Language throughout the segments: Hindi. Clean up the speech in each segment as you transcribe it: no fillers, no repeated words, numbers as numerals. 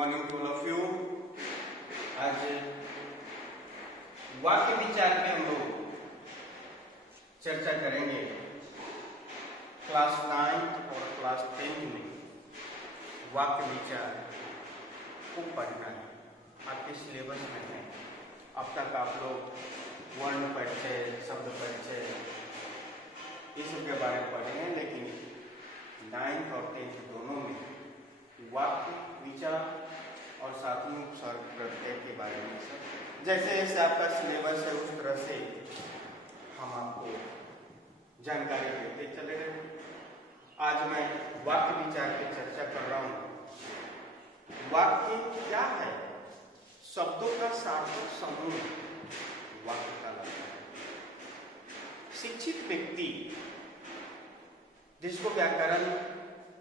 Morning to all of you. आज वाक्य विचार पे हम लोग चर्चा करेंगे। क्लास 9 और क्लास 10 में वाक्य विचार को पढ़ना है, आपके सिलेबस में है। अब तक आप लोग वर्ण परिचय, शब्द परिचय इस सब के बारे में पढ़े हैं, लेकिन 9th और 10th दोनों में वाक्य विचार और साथ ही उपसर्ग प्रत्यय के बारे में सब जैसे जैसे आपका सिलेबस है उस तरह से हम आपको जानकारी देते चले गए। आज मैं वाक्य विचार की चर्चा कर रहा हूं। वाक्य क्या है? शब्दों का सार्थक समूह वाक्य कहलाता है। शिक्षित व्यक्ति जिसको व्याकरण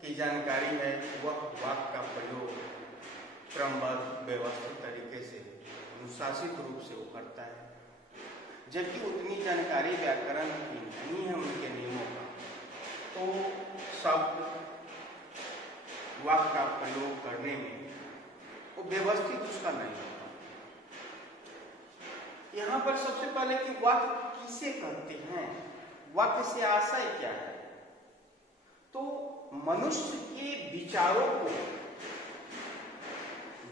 की जानकारी है वह वाक्य का प्रयोग क्रमबद्ध व्यवस्थित तरीके से अनुशासित रूप से वो करता है, जबकि उतनी जानकारी व्याकरण की नहीं है उनके नियमों का, तो शब्द वाक्य का प्रयोग करने में वो व्यवस्थित उसका नहीं होता। यहाँ पर सबसे पहले कि वाक्य किसे कहते हैं, वाक्य से आशय क्या है? तो मनुष्य के विचारों को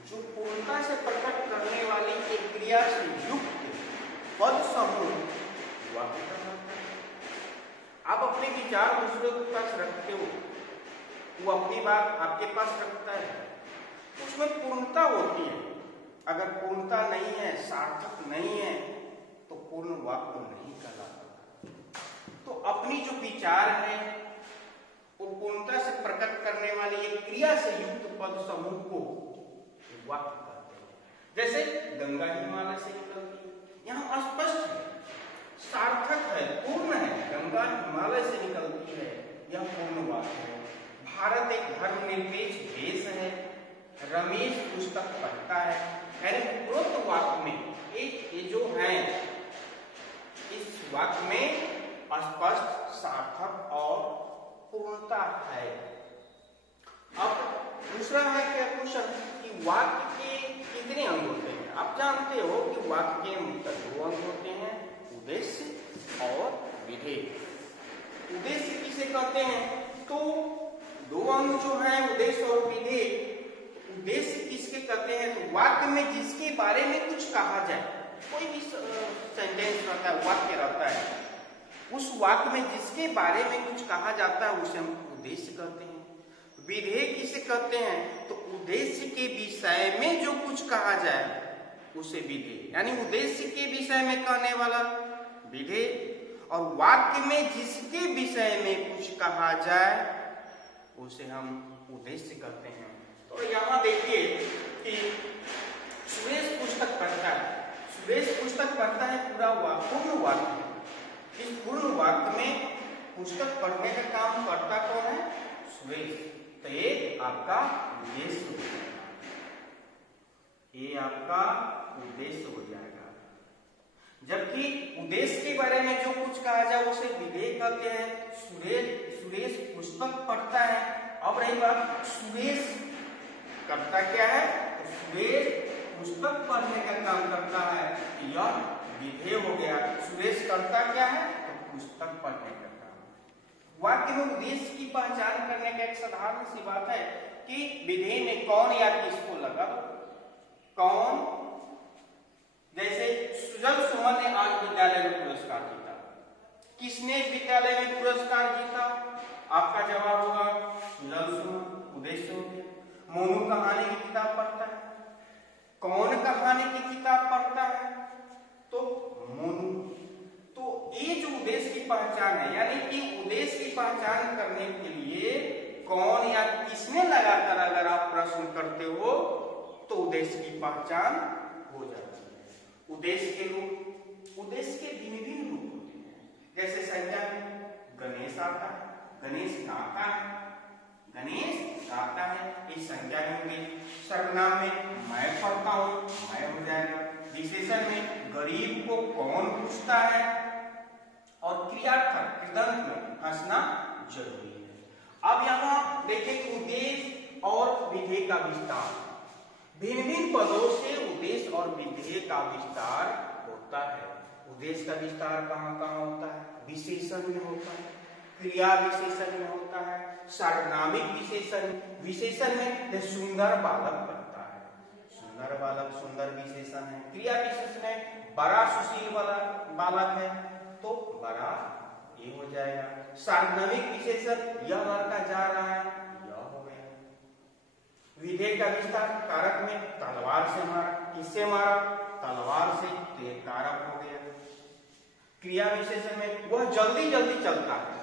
जो पूर्णता से प्रकट करने वाली एक क्रिया से युक्त पद समूह वाक्य कहलाता है। आप अपने विचार दूसरे के पास रखते हो, वो अपनी बात आपके पास रखता है, उसमें पूर्णता होती है। अगर पूर्णता नहीं है, सार्थक नहीं है, तो पूर्ण वाक्य नहीं कहलाता। तो अपनी जो विचार है वो पूर्णता से प्रकट करने वाली एक क्रिया से युक्त पद समूह को वाक्य कहते हैं। जैसे गंगा हिमालय से निकलती है, यहाँ स्पष्ट है, सार्थक है, पूर्ण है। गंगा हिमालय से निकलती है, यह पूर्ण वाक्य है। भारत एक धर्मनिरपेक्ष देश है, रमेश पुस्तक पढ़ता है। यानी उपरोक्त वाक्य में एक ये जो है, इस वाक्य में स्पष्ट, सार्थक और पूर्णता है। अब दूसरा है क्या क्वेश्चन कि वाक्य के कितने अंग होते हैं? आप जानते हो कि वाक्य के मुख्य 2 अंग होते हैं, उद्देश्य और विधेय। उद्देश्य किसे कहते हैं? तो 2 अंग जो है उद्देश्य और विधेय। उद्देश्य किसके कहते हैं? तो वाक्य में जिसके बारे में कुछ कहा जाए, कोई भी सेंटेंस रहता है, वाक्य रहता है, उस वाक्य में जिसके बारे में कुछ कहा जाता है उसे हम उद्देश्य कहते हैं। विधेय किसे कहते हैं? तो उद्देश्य के विषय में जो कुछ कहा जाए उसे विधेय, यानी उद्देश्य के विषय में कहने वाला विधेय, और वाक्य में जिसके विषय में कुछ कहा जाए उसे हम उद्देश्य कहते हैं। तो यहाँ देखिए कि सुरेश पुस्तक पढ़ता है, सुरेश पुस्तक पढ़ता है पूरा पूर्ण वाक्य। इस पूर्ण वाक्य में पुस्तक पढ़ने का काम करता कौन है? सुरेश। तो ये आपका उद्देश्य हो जाएगा, ये आपका उद्देश्य हो जाएगा। जबकि उद्देश्य के बारे में जो कुछ कहा जाए उसे विधेय कहते हैं। सुरेश पुस्तक पढ़ता है। अब रही बात, सुरेश करता क्या है? तो सुरेश पुस्तक पढ़ने का काम करता है, यह विधेय हो गया। सुरेश करता क्या है? तो पुस्तक पढ़ने का काम। वाक्य में उद्देश्य की पहचान करने का एक साधारण सी बात है कि विधेय में कौन या किसको लगा। कौन, जैसे सुजल सुमन ने आज विद्यालय में पुरस्कार जीता। किसने विद्यालय में पुरस्कार जीता? आपका जवाब होगा सुजल सुमन, उद्देश्य हो गया। मोनू कहानी की किताब पढ़ता है। कौन कहानी की किताब पढ़ता है? तो मोनू। तो ये जो उद्देश्य की पहचान है, यानी कि उद्देश्य की पहचान करने के लिए कौन या किसने लगाकर अगर आप प्रश्न करते हो तो उद्देश्य की पहचान हो जाती है। उद्देश्य के रूप, उद्देश्य के भिन्न भिन्न रूप होते हैं। जैसे संज्ञा में गणेश आता है, गणेश गाता है, गणेश गाता है, इस संज्ञा में होगी। सर्वनाम में मैं पढ़ता हूं, मैं हो जाएगा। विशेषण में गरीब को कौन पूछता है, और क्रियार्थक कृदंत में हंसना जरूरी है। अब यहाँ देखें उद्देश्य और विधेय का विस्तार। भिन्न भिन्न पदों से उद्देश्य और विधेय का विस्तार होता है। उद्देश्य का विस्तार कहाँ कहाँ होता है? विशेषण में होता है, क्रिया विशेषण में होता है, सार्वनामिक विशेषण में सुंदर बालक बनता है। सुंदर बालक सुंदर विशेषण है। क्रिया विशेषण में बड़ा सुशील बालक है तो बड़ा ये हो जाएगा। सार्वनामिक विशेषण यह लड़का जा रहा है, यह हो गया। विधेय का विस्तार कारक में तलवार से मारा, किससे मारा? तलवार से, तो यह कारक हो गया। क्रिया विशेषण में वह जल्दी जल्दी चलता है,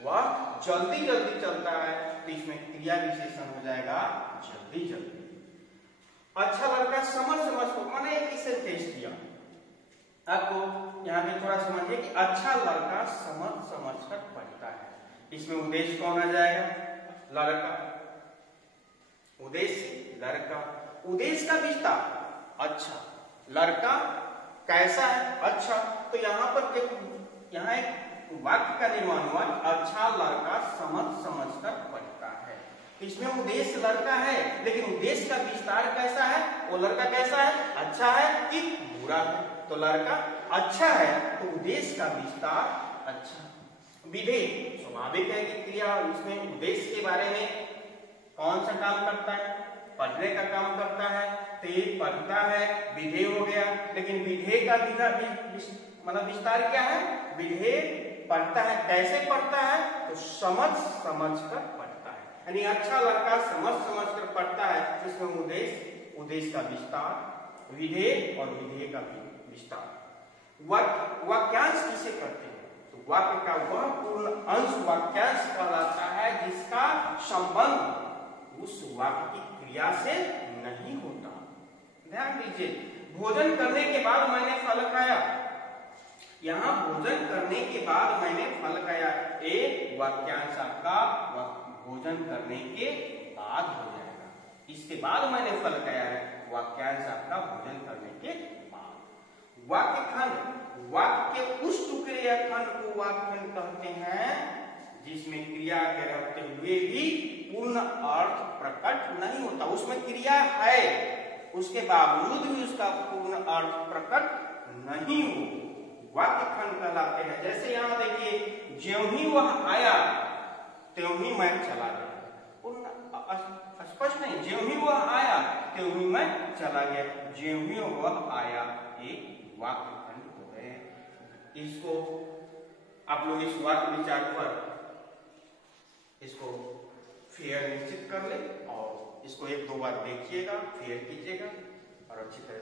वह जल्दी जल्दी चलता है, तो इसमें क्रिया विशेषण हो जाएगा जल्दी जल्दी। अच्छा लड़का समझ को, मैंने एक इसे टेस्ट दिया आपको, यहाँ पे थोड़ा समझिए कि अच्छा लड़का समझ कर पढ़ता है। इसमें उद्देश्य कौन आ जाएगा? लड़का। उद्देश्य लड़का, उद्देश्य का विस्तार अच्छा, लड़का कैसा है? अच्छा। तो यहाँ पर एक वाक्य का निर्माण हुआ, अच्छा लड़का समझ कर पढ़ता है। इसमें उद्देश्य लड़का है, लेकिन उद्देश्य का विस्तार कैसा है? वो लड़का कैसा है? अच्छा है कि बुरा है? तो लड़का अच्छा है तो उद्देश्य का विस्तार अच्छा। विधेय स्वाभाविक है कि क्रिया, उसमें उद्देश्य के बारे में कौन सा काम करता है? पढ़ने का काम करता है, तो ये पढ़ता है, विधेय हो गया। लेकिन विधेय का मतलब विस्तार क्या है? विधेय पढ़ता है, कैसे पढ़ता है? तो समझ कर पढ़ता है, यानी अच्छा लड़का समझ कर पढ़ता है। इसमें उद्देश्य का विस्तार, विधेय और विधेय का विस्तार। वाक्यांश किसे कहते हैं? तो वाक्य का वह पूर्ण अंश वाक्यांश कहलाता है जिसका संबंध उस वाक्य की क्रिया से नहीं होता। ध्यान दीजिए, भोजन करने के बाद मैंने फल खाया, यहाँ भोजन करने के बाद मैंने फल खाया, एक वाक्यांश आपका भोजन करने के बाद हो जाएगा। इसके बाद मैंने फल खाया है, वाक्यांश आपका भोजन करने के बाद। वाक्य खंड, वाक्य के उस टुकड़े या खंड को वाक्य खंड कहते हैं जिसमें क्रिया के रहते हुए भी पूर्ण अर्थ प्रकट नहीं होता। उसमें क्रिया है, उसके बावजूद भी उसका पूर्ण अर्थ प्रकट नहीं हो, वाक्य खंड कहलाते हैं। जैसे यहाँ देखिए, ज्यों ही वह आया त्यों ही मैं चला गया। स्पष्ट नहीं, ज्यों ही वह आया त्यों ही मैं चला गया, ज्यों ही वह आया, एक वाक्य खंड हो गए। इसको आप लोग इस वाक्य विचार पर इसको फेयर निश्चित कर ले और इसको एक दो बार देखिएगा, फेयर कीजिएगा और अच्छी तरह